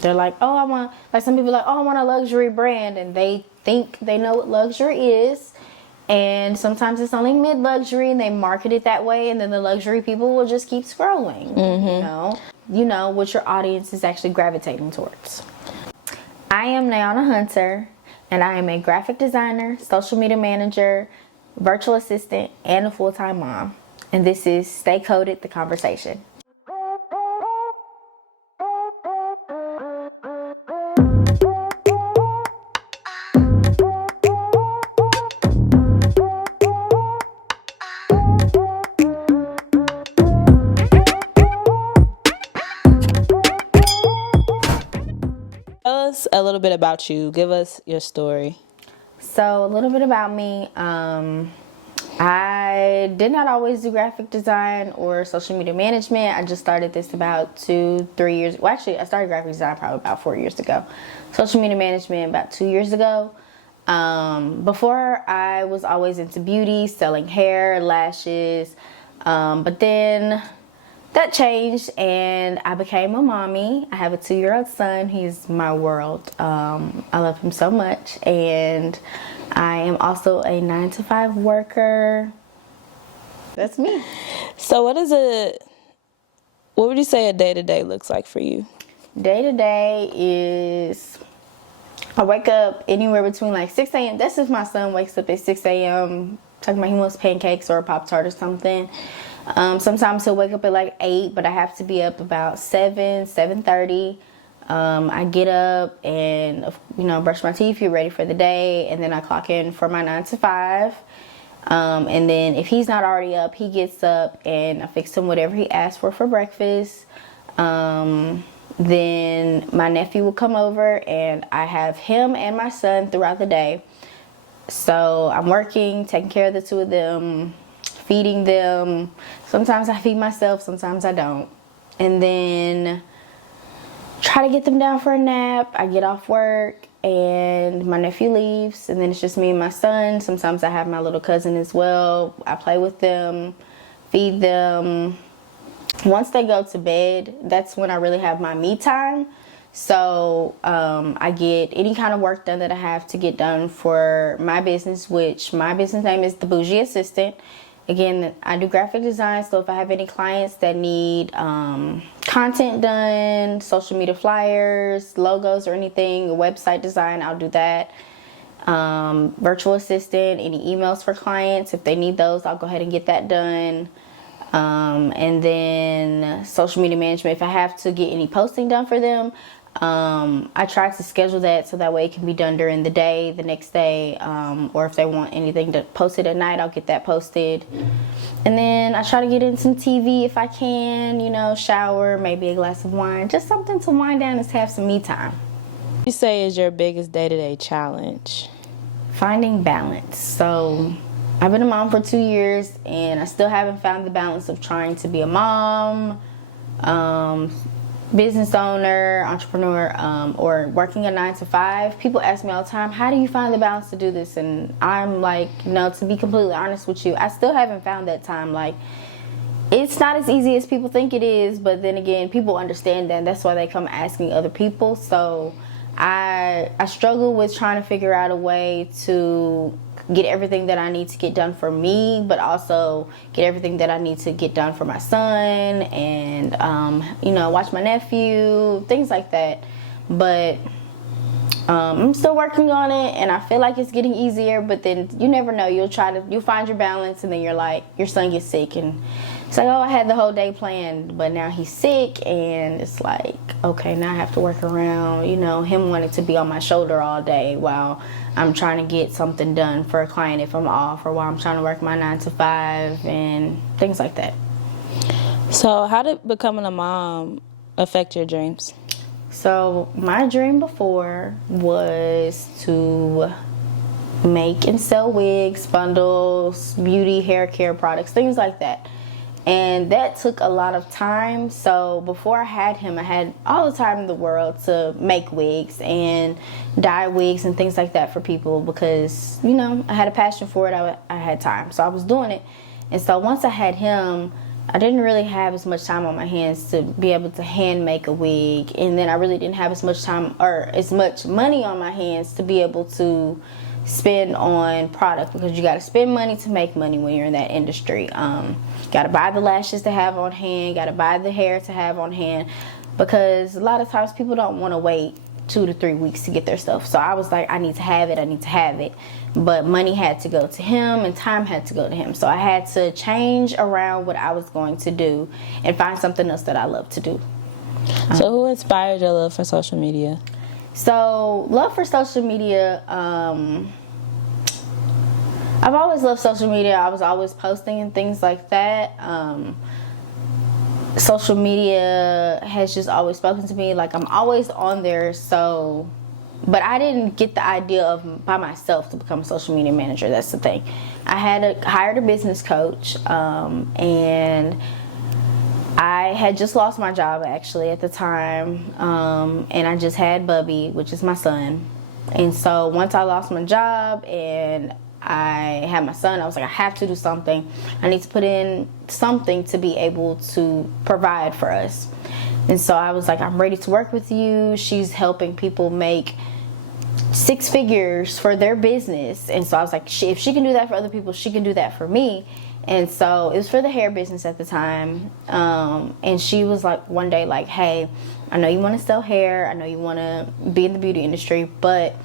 They're like, oh, I want, like some people are like, oh, I want a luxury brand, and they think they know what luxury is. And sometimes it's only mid-luxury, and they market it that way, and then the luxury people will just keep scrolling. You know what your audience is actually gravitating towards. I am Nayhana Hunter, and I am a graphic designer, social media manager, virtual assistant, and a full-time mom. And this is Stay Coded, the conversation. Tell us a little bit about you. Give us your story. So a little bit about me. I did not always do graphic design or social media management. I just started this about 2-3 years. Well, actually, I started graphic design probably about 4 years ago. Social media management about 2 years ago. Before, I was always into beauty, selling hair, lashes. But then that changed and I became a mommy. I have a 2-year-old son. He's my world. I love him so much. And I am also a 9-to-5 worker. That's me. So what would you say a day-to-day looks like for you? Day-to-day is I wake up anywhere between like 6 a.m. That's if my son wakes up at 6 a.m. talking about he wants pancakes or a Pop-Tart or something. Sometimes he'll wake up at like 8, but I have to be up about 7:30. I get up and, brush my teeth, get ready for the day, and then I clock in for my 9-to-5. And then if he's not already up, he gets up and I fix him whatever he asks for breakfast. Then my nephew will come over and I have him and my son throughout the day. So I'm working, taking care of the two of them, feeding them. Sometimes I feed myself, sometimes I don't. And then try to get them down for a nap. I get off work and my nephew leaves, and then it's just me and my son. Sometimes I have my little cousin as well. I play with them, feed them. Once they go to bed, that's when I really have my me time. So I get any kind of work done that I have to get done for my business, which my business name is The Bougie Assistant. Again, I do graphic design, so if I have any clients that need content done, social media flyers, logos or anything, website design, I'll do that. Virtual assistant, any emails for clients, if they need those, I'll go ahead and get that done. And then social media management, if I have to get any posting done for them, I try to schedule that so that way it can be done during the day, the next day, or if they want anything to post it at night, I'll get that posted. And then I try to get in some TV if I can, shower, maybe a glass of wine, just something to wind down and have some me time. What you say is your biggest day-to-day challenge? Finding balance. So I've been a mom for 2 years and I still haven't found the balance of trying to be a mom, business owner, entrepreneur, or working a 9-to-5. People ask me all the time, how do you find the balance to do this? And I'm like, to be completely honest with you, I still haven't found that time. Like, it's not as easy as people think it is, but then again, people understand that, and that's why they come asking other people. So I struggle with trying to figure out a way to get everything that I need to get done for me, but also get everything that I need to get done for my son and, watch my nephew, things like that. But I'm still working on it and I feel like it's getting easier, but then you never know. You'll find your balance and then you're like, your son gets sick and it's like, oh, I had the whole day planned, but now he's sick and it's like, okay, now I have to work around, him wanting to be on my shoulder all day while I'm trying to get something done for a client if I'm off, or while I'm trying to work my 9-to-5 and things like that. So how did becoming a mom affect your dreams? So my dream before was to make and sell wigs, bundles, beauty, hair care products, things like that. And that took a lot of time. So before I had him, I had all the time in the world to make wigs and dye wigs and things like that for people because, I had a passion for it. I had time. So I was doing it. And so once I had him, I didn't really have as much time on my hands to be able to hand make a wig, and then I really didn't have as much time or as much money on my hands to be able to spend on product, because you got to spend money to make money when you're in that industry. Got to buy the lashes to have on hand, got to buy the hair to have on hand, because a lot of times people don't want to wait 2 to 3 weeks to get their stuff. So I was like, I need to have it. But money had to go to him and time had to go to him. So I had to change around what I was going to do and find something else that I love to do. So who inspired your love for social media? So love for social media, I've always loved social media. I was always posting and things like that. Social media has just always spoken to me. Like, I'm always on there, so... But I didn't get the idea of by myself to become a social media manager. That's the thing. I had hired a business coach, and I had just lost my job actually at the time, and I just had Bubby, which is my son. And so once I lost my job and I had my son, I was like, I have to do something. I need to put in something to be able to provide for us. And so I was like, I'm ready to work with you. She's helping people make 6 figures for their business. And so I was like, if she can do that for other people, she can do that for me. And so it was for the hair business at the time. And she was like, one day, like, hey, I know you want to sell hair. I know you want to be in the beauty industry, but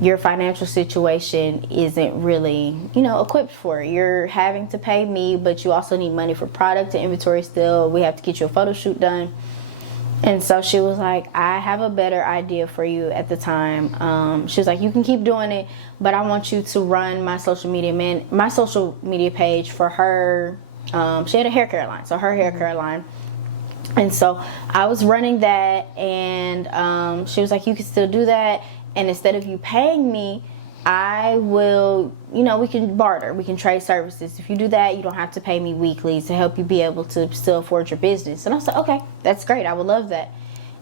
your financial situation isn't really, equipped for it. You're having to pay me, but you also need money for product and inventory still. We have to get you a photo shoot done. And so she was like, I have a better idea for you at the time. She was like, you can keep doing it, but I want you to run my social media page for her. She had a hair care line, so her hair care line. And so I was running that, and she was like, you can still do that. And instead of you paying me, I will, we can barter. We can trade services. If you do that, you don't have to pay me weekly to help you be able to still afford your business. And I was like, okay, that's great. I would love that.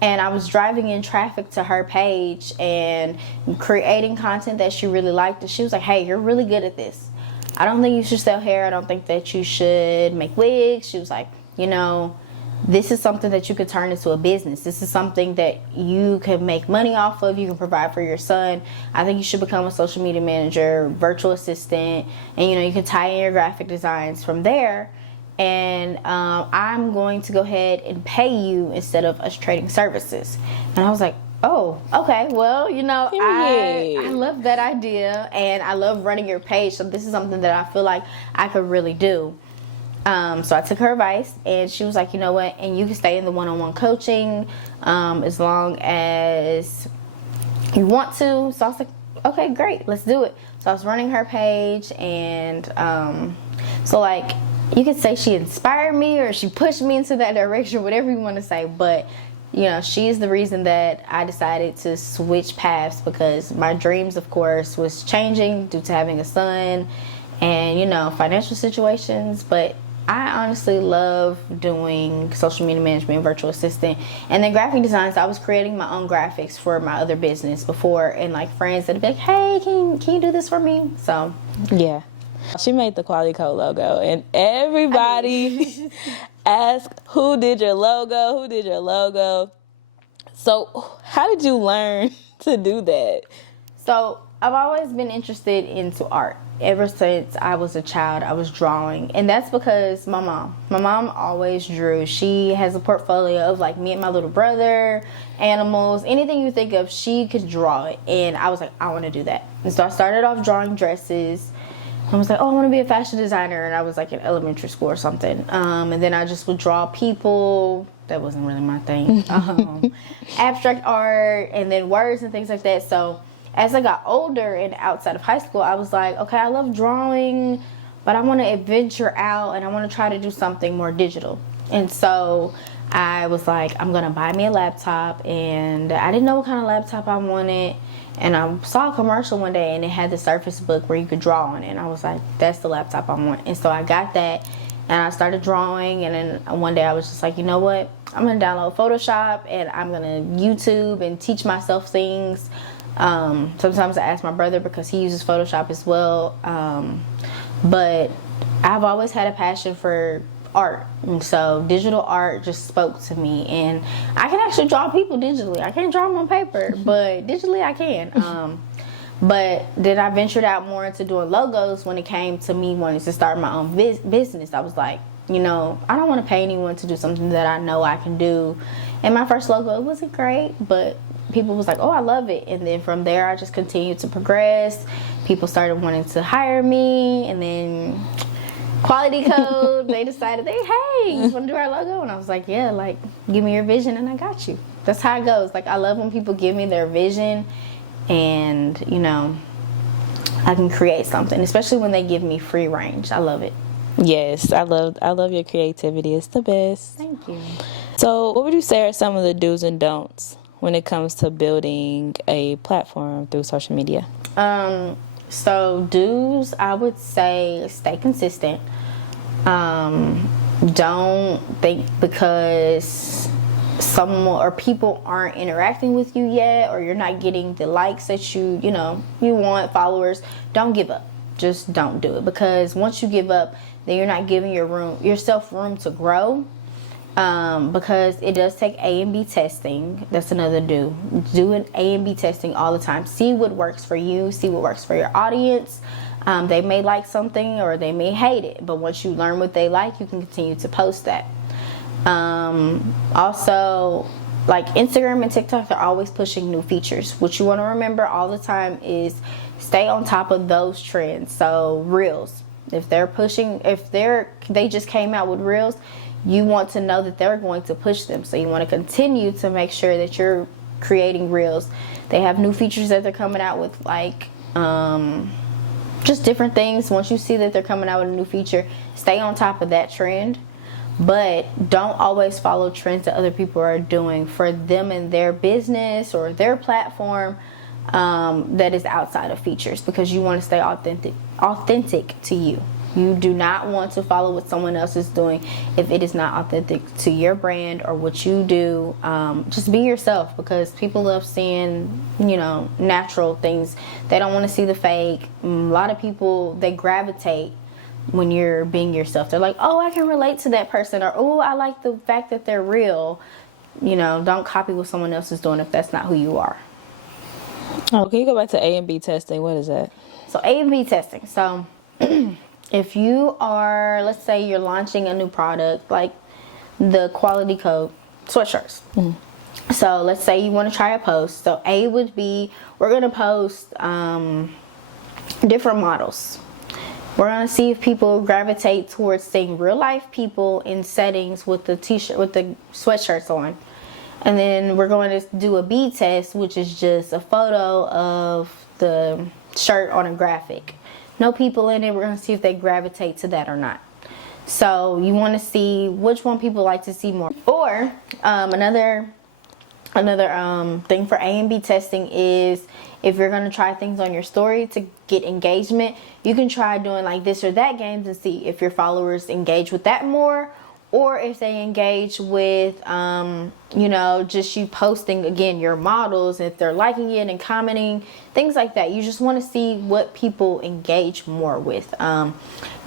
And I was driving in traffic to her page and creating content that she really liked. And she was like, hey, you're really good at this. I don't think you should sell hair. I don't think that you should make wigs. She was like, this is something that you could turn into a business. This is something that you can make money off of. You can provide for your son. I think you should become a social media manager, virtual assistant, and you can tie in your graphic designs from there. And I'm going to go ahead and pay you instead of us trading services. And I was like, oh, okay. Well, I love that idea, and I love running your page. So this is something that I feel like I could really do. So I took her advice, and she was like, you know what, and you can stay in the one-on-one coaching as long as you want to. So I was like, okay, great, let's do it. So I was running her page, and so like, you could say she inspired me or she pushed me into that direction, whatever you want to say, but she is the reason that I decided to switch paths, because my dreams, of course, was changing due to having a son and financial situations. But I honestly love doing social media management and virtual assistant. And then graphic designs, I was creating my own graphics for my other business before, and like friends that'd be like, hey, can you do this for me? So yeah, she made the Quality Code logo, and everybody asked, who did your logo? So how did you learn to do that? So I've always been interested into art. Ever since I was a child, I was drawing. And that's because my mom always drew. She has a portfolio of like me and my little brother, animals, anything you think of, she could draw it. And I was like, I want to do that. And so I started off drawing dresses. I was like, oh, I want to be a fashion designer. And I was like in elementary school or something. And then I just would draw people. That wasn't really my thing. Abstract art, and then words and things like that. So as I got older and outside of high school, I was like, okay, I love drawing, but I want to adventure out and I want to try to do something more digital. And so I was like, I'm going to buy me a laptop, and I didn't know what kind of laptop I wanted. And I saw a commercial one day, and it had the Surface Book where you could draw on it. And I was like, that's the laptop I want. And so I got that, and I started drawing. And then one day I was just like, you know what? I'm going to download Photoshop, and I'm going to YouTube and teach myself things. Sometimes I ask my brother because he uses Photoshop as well. But I've always had a passion for art. And so digital art just spoke to me. And I can actually draw people digitally. I can't draw them on paper, but digitally I can. But then I ventured out more into doing logos when it came to me wanting to start my own business. I was like, you know, I don't want to pay anyone to do something that I know I can do. And my first logo, it wasn't great, but people was like, oh, I love it. And then from there, I just continued to progress. People started wanting to hire me. And then Quality Code, they decided, hey, you want to do our logo? And I was like, yeah, like, give me your vision and I got you. That's how it goes. Like, I love when people give me their vision and, you know, I can create something, especially when they give me free range. I love it. Yes, I love your creativity. It's the best. Thank you. So what would you say are some of the do's and don'ts when it comes to building a platform through social media? So do's, I would say stay consistent. Don't think because someone or people aren't interacting with you yet, or you're not getting the likes that you want, followers, don't give up. Just don't do it, because once you give up, then you're not giving yourself room to grow. Because it does take A and B testing. That's another do. Do an A and B testing all the time. See what works for you. See what works for your audience. They may like something or they may hate it, but once you learn what they like, you can continue to post that. Also, like Instagram and TikTok are always pushing new features. What you want to remember all the time is stay on top of those trends. So Reels, if they just came out with Reels, you want to know that they're going to push them. So you want to continue to make sure that you're creating Reels. They have new features that they're coming out with, like just different things. Once you see that they're coming out with a new feature, stay on top of that trend. But don't always follow trends that other people are doing for them and their business or their platform that is outside of features, because you want to stay authentic to you. You do not want to follow what someone else is doing if it is not authentic to your brand or what you do. Just be yourself, because people love seeing, natural things. They don't want to see the fake. A lot of people, they gravitate when you're being yourself. They're like, oh, I can relate to that person, or oh, I like the fact that they're real. Don't copy what someone else is doing if that's not who you are. Oh, can you go back to A and B testing? What is that? So A and B testing. So if you are, let's say you're launching a new product, like the Quality Code sweatshirts. Mm-hmm. So let's say you want to try a post. So A would be, we're going to post different models. We're going to see if people gravitate towards seeing real life people in settings with the t-shirt, with the sweatshirts on. And then we're going to do a B test, which is just a photo of the shirt on a graphic. No people in it. We're going to see if they gravitate to that or not. So you want to see which one people like to see more. Or another thing for A and B testing is, if you're going to try things on your story to get engagement, you can try doing like this or that games and see if your followers engage with that more, or if they engage with, just you posting, again, your models, if they're liking it and commenting, things like that. You just want to see what people engage more with.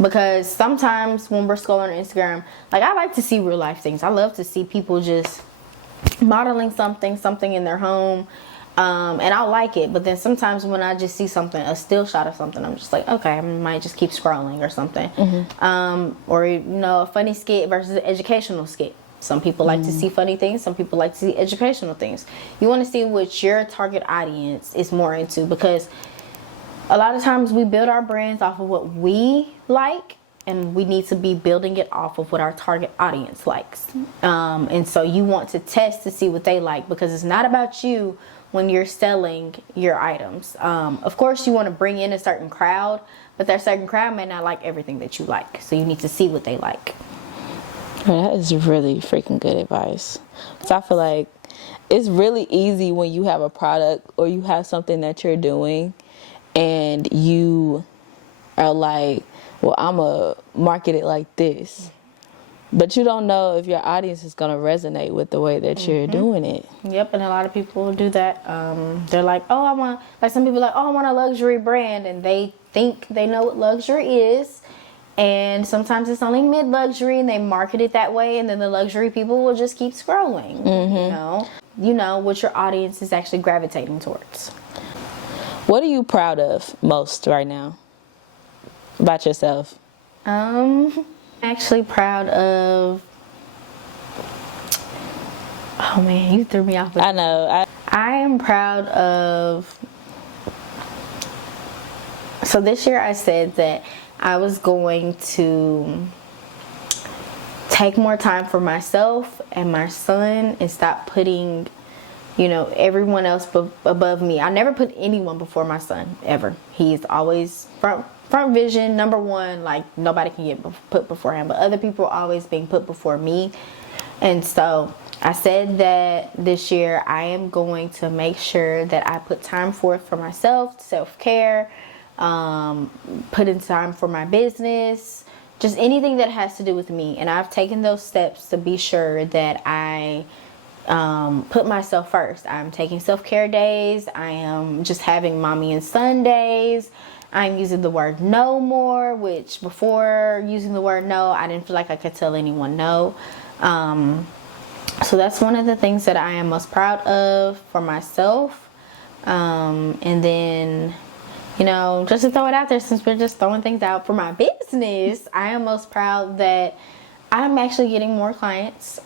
Because sometimes when we're scrolling on Instagram, like, I like to see real life things. I love to see people just modeling something in their home. And I'll like it, but then sometimes when I just see something, a still shot of something, I'm just like, okay, I might just keep scrolling or something. Mm-hmm. Or a funny skit versus an educational skit. Some people like to see funny things, some people like to see educational things. You want to see what your target audience is more into, because a lot of times we build our brands off of what we like, and we need to be building it off of what our target audience likes. And so you want to test to see what they like, because it's not about you when you're selling your items. Of course, you want to bring in a certain crowd, but that certain crowd may not like everything that you like. So you need to see what they like. That is really freaking good advice. Because I feel like it's really easy when you have a product or you have something that you're doing and you are like, well, I'm going to market it like this. But you don't know if your audience is going to resonate with the way that you're doing it. Yep, and a lot of people do that. They're like, some people are like, oh, I want a luxury brand. And they think they know what luxury is. And sometimes it's only mid-luxury and they market it that way, and then the luxury people will just keep scrolling. You know what your audience is actually gravitating towards. What are you proud of most right now about yourself? I'm actually proud of, oh man, you threw me off. I know. I am proud of, so this year I said that I was going to take more time for myself and my son and stop putting, you know, everyone else above me. I never put anyone before my son, ever. He's always front vision, number one, like nobody can get put before him, but other people are always being put before me. And so I said that this year I am going to make sure that I put time forth for myself, self-care, put in time for my business, just anything that has to do with me. And I've taken those steps to be sure that I put myself first. I'm taking self-care days. I am just having mommy and son days. I'm using the word no more, which before using the word no, I didn't feel like I could tell anyone no. So that's one of the things that I am most proud of for myself. And then, you know, just to throw it out there, since we're just throwing things out for my business, I am most proud that I'm actually getting more clients.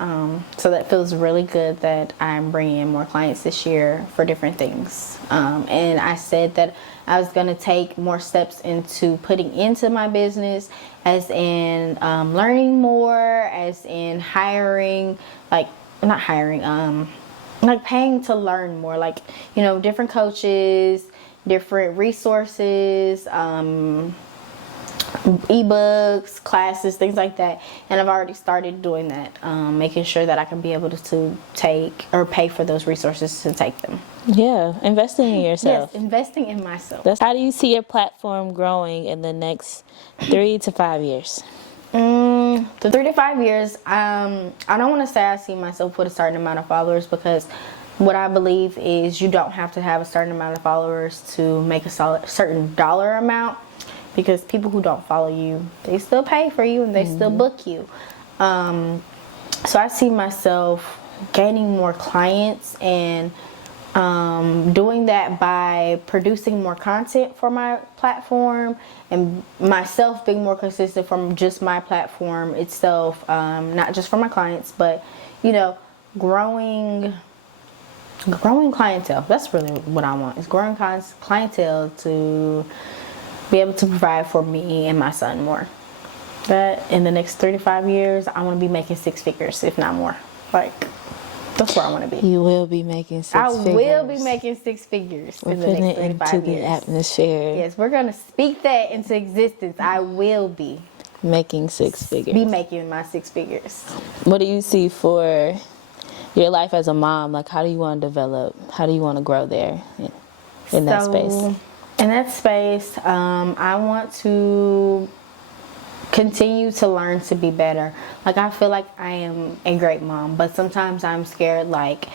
So that feels really good that I'm bringing in more clients this year for different things. And I said that I was going to take more steps into putting into my business, as in learning more, as in hiring, like not hiring, like paying to learn more, like, you know, different coaches, different resources, ebooks, classes, things like that. And I've already started doing that, making sure that I can be able to take or pay for those resources to take them. Yeah, investing in yourself. Yes, investing in myself. How do you see your platform growing in the next 3 to 5 years? The 3 to 5 years, I don't want to say I see myself with a certain amount of followers, because what I believe is you don't have to have a certain amount of followers to make a certain dollar amount, because people who don't follow you, they still pay for you and they still book you. So I see myself gaining more clients and doing that by producing more content for my platform, and myself being more consistent from just my platform itself, not just for my clients, but, you know, growing clientele. That's really what I want, is growing clientele to be able to provide for me and my son more. But in the next 3 to 5 years, I want to be making 6 figures, if not more. Like, that's where I want to be. You will be making 6 figures. I will be making 6 figures in the next 3 to 5 years. Into the atmosphere. Yes, we're going to speak that into existence. I will be making 6 figures. Be making my 6 figures. What do you see for your life as a mom? Like, how do you want to develop? How do you want to grow there in that space? In that space, I want to continue to learn to be better. Like, I feel like I am a great mom, but sometimes I'm scared, like,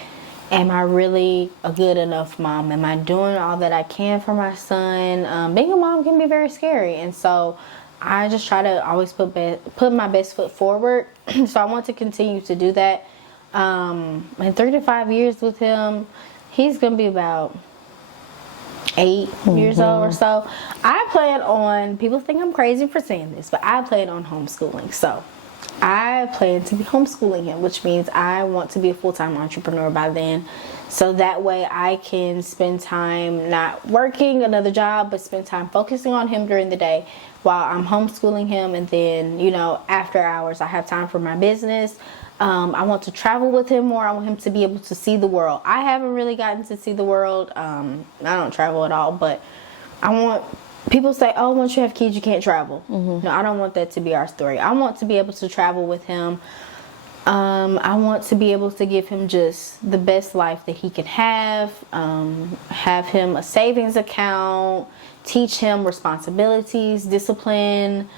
am I really a good enough mom? Am I doing all that I can for my son? Being a mom can be very scary, and so I just try to always put my best foot forward. So I want to continue to do that. In 3 to 5 years with him, he's gonna be about 8 years old or so. I plan on, people think I'm crazy for saying this, but I plan on homeschooling. So I plan to be homeschooling him, which means I want to be a full-time entrepreneur by then. So that way I can spend time not working another job, but spend time focusing on him during the day while I'm homeschooling him. And then, you know, after hours, I have time for my business. I want to travel with him more. I want him to be able to see the world. I haven't really gotten to see the world. I don't travel at all, but I want, people say, oh, once you have kids, you can't travel. No, I don't want that to be our story. I want to be able to travel with him. I want to be able to give him just the best life that he can have him a savings account, teach him responsibilities, discipline,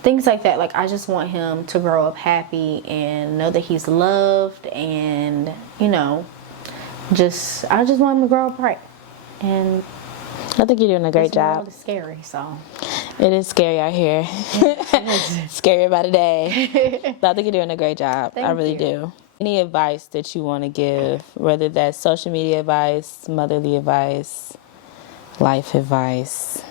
things like that. Like, I just want him to grow up happy and know that he's loved, and, you know, I just want him to grow up right. And I think you're doing a great this world job. is scary, so It is scary out here. Scary by the day. But I think you're doing a great job. I really do. Any advice that you want to give, whether that's social media advice, motherly advice, life advice?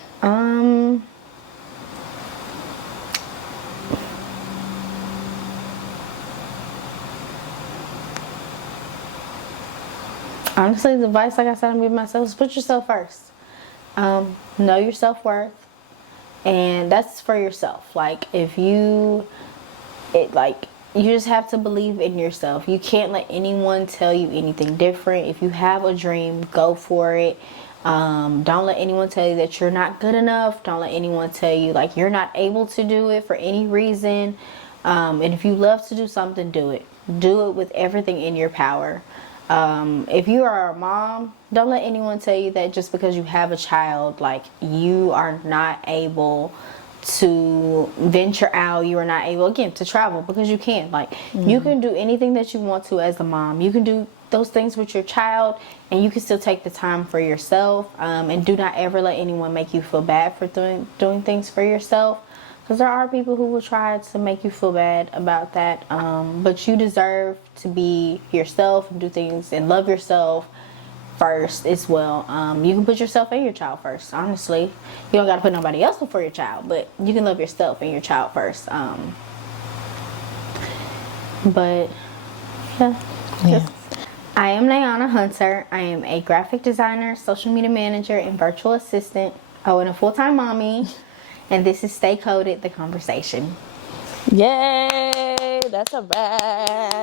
Honestly, the advice, like I said, I'm giving myself is put yourself first. Know your self-worth, and that's for yourself. Like, you just have to believe in yourself. You can't let anyone tell you anything different. If you have a dream, go for it. Don't let anyone tell you that you're not good enough. Don't let anyone tell you like you're not able to do it for any reason. And if you love to do something, do it. Do it with everything in your power. If you are a mom, don't let anyone tell you that just because you have a child, like, you are not able to venture out, you are not able, again, to travel, because you can. Like, you can do anything that you want to as a mom. You can do those things with your child, and you can still take the time for yourself. And do not ever let anyone make you feel bad for doing things for yourself. Because there are people who will try to make you feel bad about that. But you deserve to be yourself and do things and love yourself first as well. You can put yourself and your child first, honestly. You don't got to put nobody else before your child, but you can love yourself and your child first. But, yeah. I am Nayhana Hunter. I am a graphic designer, social media manager, and virtual assistant. Oh, and a full-time mommy. And this is Stay Coded, the conversation. Yay! That's a wrap.